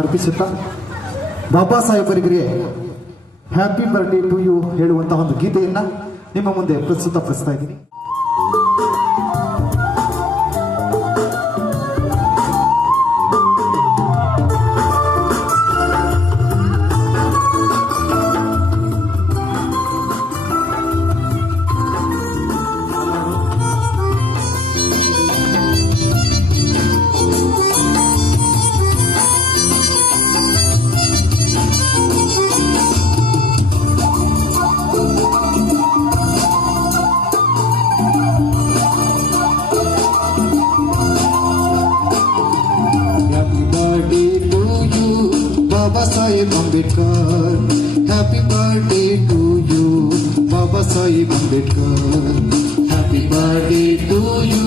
ಅರ್ಪಿಸುತ್ತಾ ಬಾಬಾ ಸಾಹೇಬರಿಗೆ happy birthday to you ಹೇಳುವಂತಹ ಒಂದು ಗೀತೆಯನ್ನ ನಿಮ್ಮ ಮುಂದೆ ಪ್ರಸ್ತುತಪಡಿಸ್ತಾ ಇದ್ದೀನಿ. Happy birthday to you, Baba Saheb Ambedkar. Happy birthday to you, Baba Saheb Ambedkar. Happy birthday to you,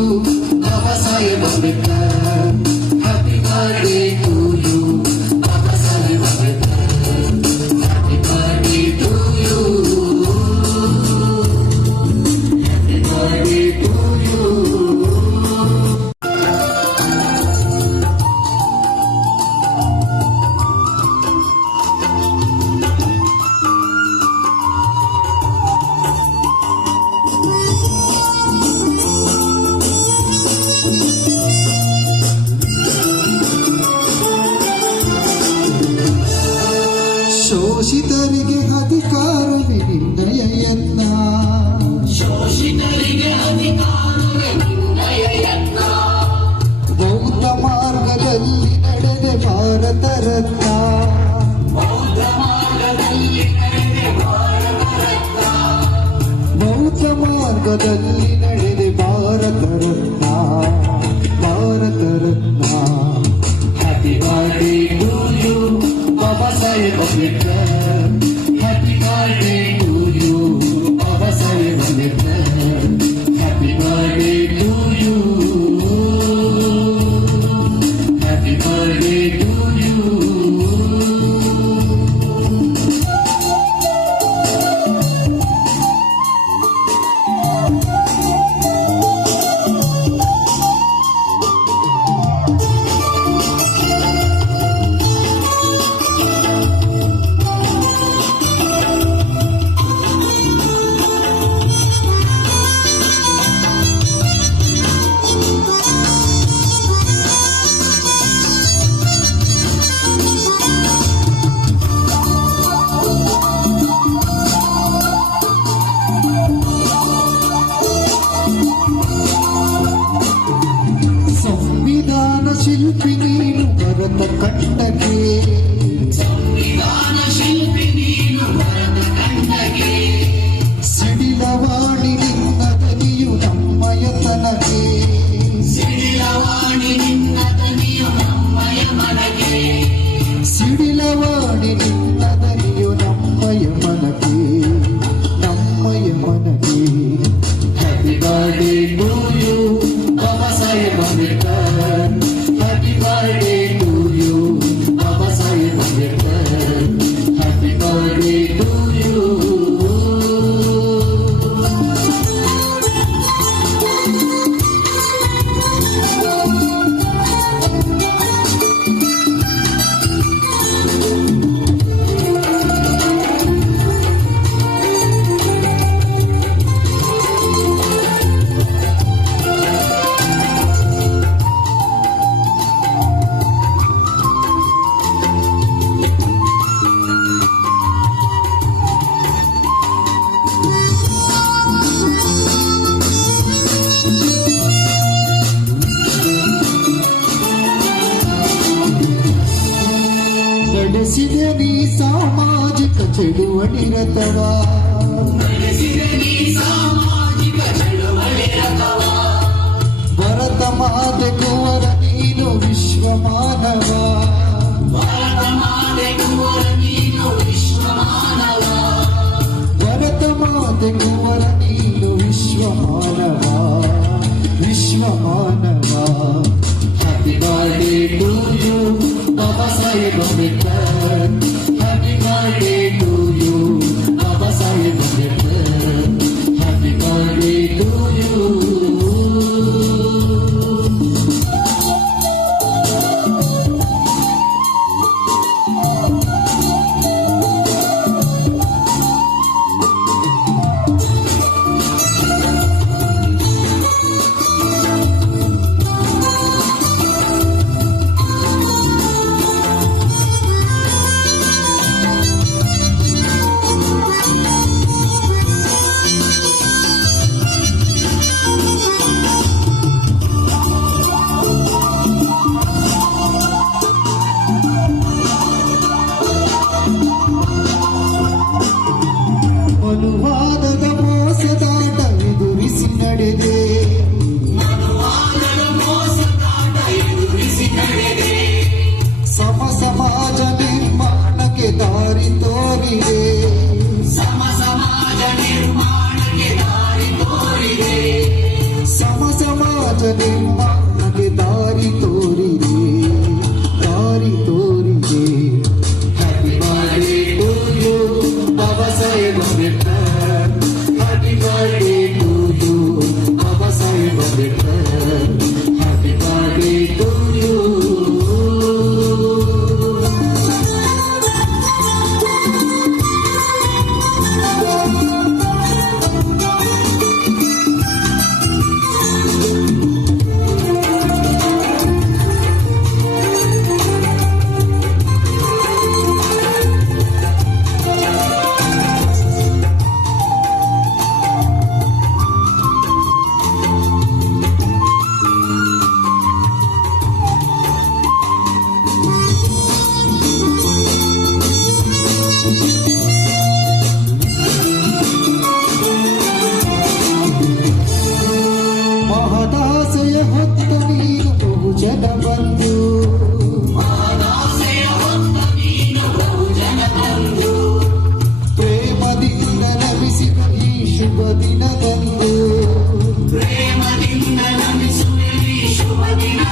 Baba Saheb Ambedkar. Happy birthday to you. Happy birthday to you. ಶೋಷಿತರಿಗೆ ಅಧಿಕಾರವೇ ನಿನ್ನಯ ಯತ್ನ, ಶೋಷಿತರಿಗೆ ಅಧಿಕಾರವೇ ನಿನ್ನಯ ಯತ್ನ. ಬೌದ್ಧ ಮಾರ್ಗದಲ್ಲಿ ನಡೆದೆ ಭಾರತ ರತ್ನ, ಬೌದ್ಧ ಮಾರ್ಗದಲ್ಲಿ ನಡೆದೆ ಭಾರತ ರತ್ನ. ಬೌದ್ಧ ಮಾರ್ಗದಲ್ಲಿ ನಡೆದೆ Bharat Ratna, Bharat Ratna. Happy birthday to you Baba Saheb Ambedkar. Happy birthday to you, Baba Saheb Ambedkar. Happy birthday to you. Happy birthday to you. ಶಿಲ್ಪಿ ನೀನು ಭರತ ಕಂಡಗೆ, ಸಂವಿಧಾನ ಶಿಲ್ಪಿ ನೀನು ಭರತ ಕಂಡಗೆ. ಸಿಡಿಲವಾಣಿ ನಿನ್ನ ದನಿಯು ನಮ್ಮಯ ತನಗೆ, ಸಿಡಿಲವಾಣಿ ನಿನ್ನ ದನಿಯು ನಮ್ಮಯ ಮನಗೆ. ಸಿಡಿಲವಾಣಿ ನಿನ್ನ ದನಿಯು ನಮ್ಮಯ ಮನಗೆ, ನಮ್ಮಯ ಮನಗೆ. Happy birthday to you Baba Saheb Ambedkar. Happy birthday to you, Baba Saheb Ambedkar. Happy birthday to you. ನಡೆಸಿದೆ ನೀ ಸಾಮಾಜಿಕ ಚಳುವಳಿ ರಥವ, ನಡೆಸಿದೆ ನೀ ಸಾಮಾಜಿಕ ಚಳುವಳಿ ರಥವ. ಭರತ ಮಾತೆ ಕುವರ ನೀನು ವಿಶ್ವ ಮಾನವ, ಭರತ ಮಾತೆ ಕುವರ ನೀನು ವಿಶ್ವ ಮಾನವ. ಭರತ ಮಾತೆ ಕುವರ ನೀನು ವಿಶ್ವ ಮಾನವ, ವಿಶ್ವ ಮಾನವ. Happy birthday to you, Baba Saheb Ambedkar. Happy birthday to you, Baba Saheb Ambedkar. Happy birthday to you.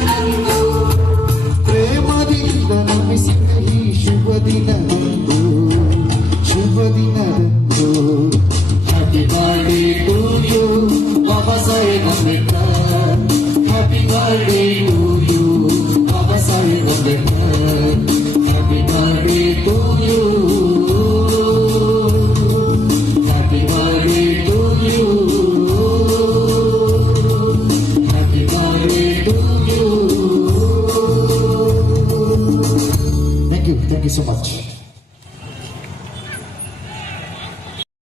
ನಮ್ಮ